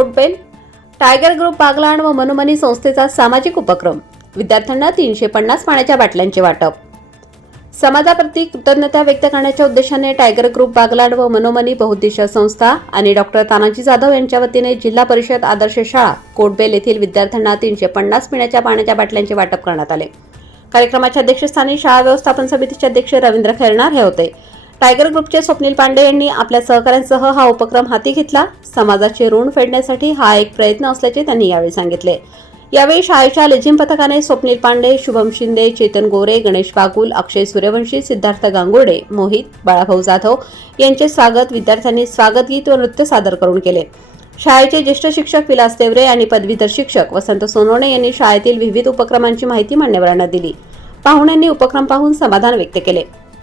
कोटबेल tiger group Baglan व मनोमनी संस्थेचा सामाजिक उपक्रम. विद्यार्थ्यांना तीनशे पन्नास पाण्याच्या बाटल्यांचे वाटप. समाजाप्रती कृतज्ञता व्यक्त करण्याच्या उद्देशाने टायगर ग्रुप बागलाड व मनोमनी बहुद्देशीय संस्था आणि डॉक्टर तानाजी जाधव यांच्या वतीने जिल्हा परिषद आदर्श शाळा कोटबेल येथील विद्यार्थ्यांना तीनशे पन्नास पिण्याच्या पाण्याच्या बाटल्यांचे वाटप करण्यात आले. कार्यक्रमाच्या अध्यक्षस्थानी शाळा व्यवस्थापन समितीचे अध्यक्ष रवींद्र खैरणार हे होते. टायगर ग्रुपचे स्वप्नील पांडे यांनी आपल्या सहकाऱ्यांसह हा उपक्रम हाती घेतला. समाजाचे ऋण फेडण्यासाठी हा एक प्रयत्न असल्याचे त्यांनी यावेळी सांगितले. यावेळी शाळेच्या लेझिम पथकाने स्वप्नील पांडे शुभम शिंदे चेतन गोरे गणेश बागुल अक्षय सूर्यवंशी सिद्धार्थ गांगुर्डे मोहित बाळाभाऊ जाधव यांचे स्वागत विद्यार्थ्यांनी स्वागत गीत व नृत्य सादर करून केले. शाळेचे ज्येष्ठ शिक्षक विलास देवरे आणि पदवीधर शिक्षक वसंत सोनवणे यांनी शाळेतील विविध उपक्रमांची माहिती मान्यवरांना दिली. पाहुण्यांनी उपक्रम पाहून समाधान व्यक्त केले.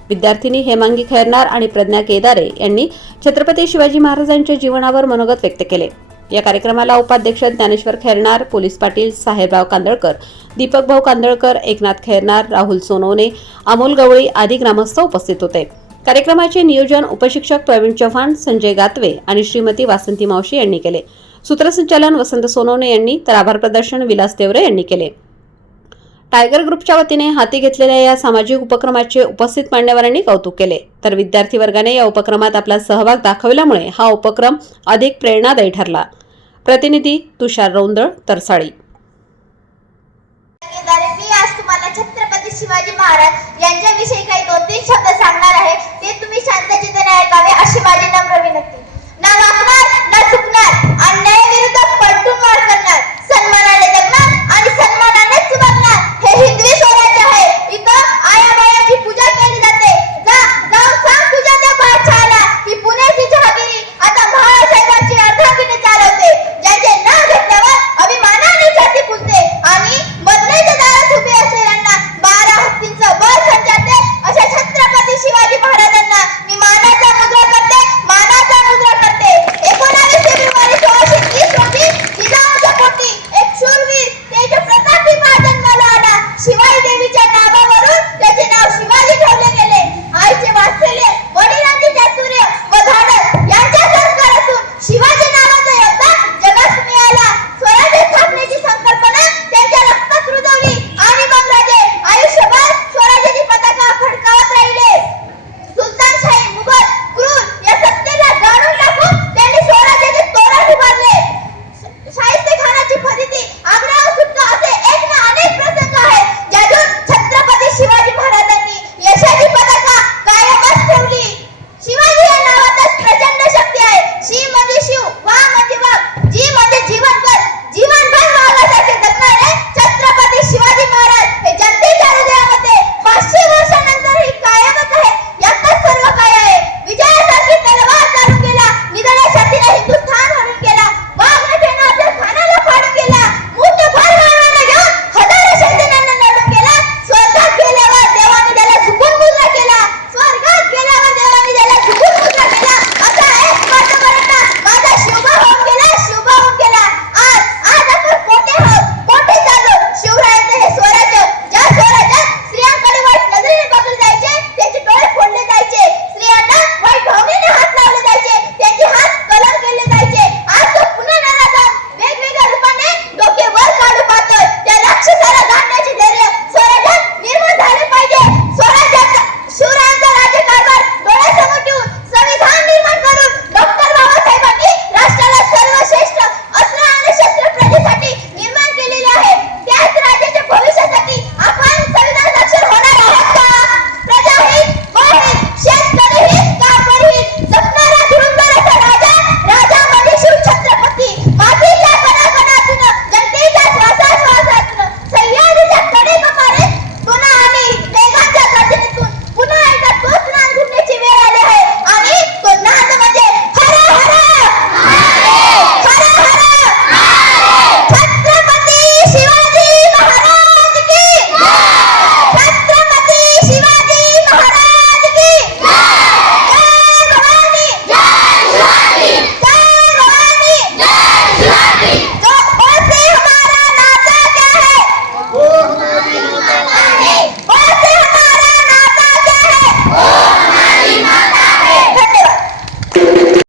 विद्यार्थिनी हेमांगी खैरनार आणि प्रज्ञा केदारे यांनी छत्रपती शिवाजी महाराजांच्या जीवनावर मनोगत व्यक्त केले. या कार्यक्रमाला उपाध्यक्ष ज्ञानेश्वर खैरनार पोलीस पाटील साहेबराव कांदळकर दीपक भाऊ कांदळकर एकनाथ खैरनार राहुल सोनवणे अमोल गवळी आदी ग्रामस्थ उपस्थित होते. कार्यक्रमाचे नियोजन उपशिक्षक प्रवीण चव्हाण संजय गातवे आणि श्रीमती वासंती मावशी यांनी केले. सूत्रसंचालन वसंत सोनवणे यांनी तर आभार प्रदर्शन विलास देवरे यांनी केले. टायगर ग्रुपच्या वतीने हाती घेतलेल्या या सामाजिक उपक्रमाचे उपस्थित मान्यवरांनी कौतुक केले. तर विद्यार्थी वर्गाने या उपक्रमात आपला सहभाग दाखवल्यामुळे हा उपक्रम अधिक प्रेरणादायी ठरला. प्रतिनिधी तुषार रौंदळ तरसाळी. मी आज तुम्हाला छत्रपती शिवाजी महाराज यांच्याविषयी काही दोन तीन शब्द सांगणार आहे. ते